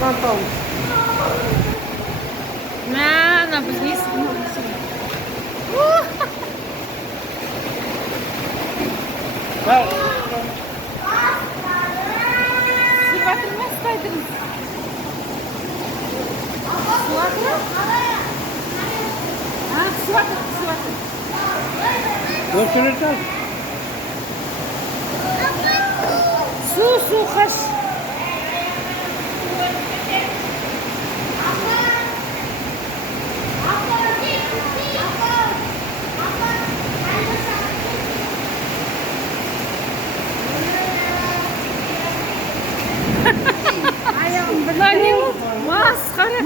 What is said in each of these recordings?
Танытамыз. Мә, біз не Сіз батыр ма, ұстайдыңыз? Суатыр? Суатыр. Götüreceğiz. Su, kaç. Bunlar ne oldu? Maskarı.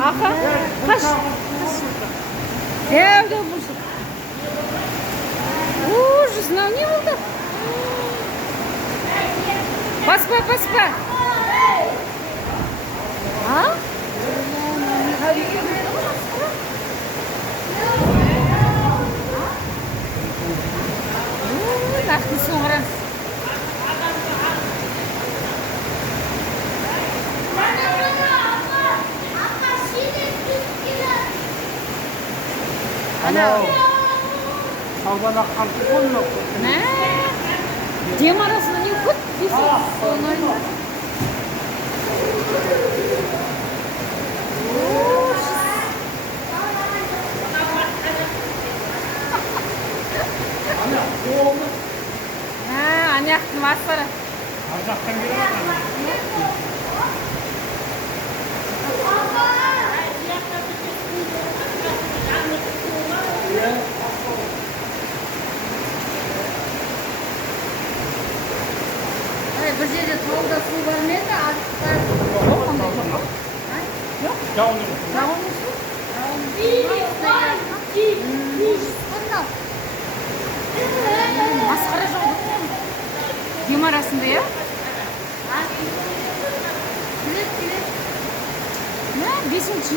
Ağa, kaç. Evde bulsun. Ужас, ne oldu? Баспа. Ha? Нақты соңырас. Alo. Havada kalkıp olmuyor. Ne? Dem arasında ne kut? Анаяқтың масыры. Azaktan biri var mı? Bir жерде тауда су бар ма еді? Жоқ? Yavrum. Жауынды су? Масқара жоқ. Дем арасында, иә? Бесінші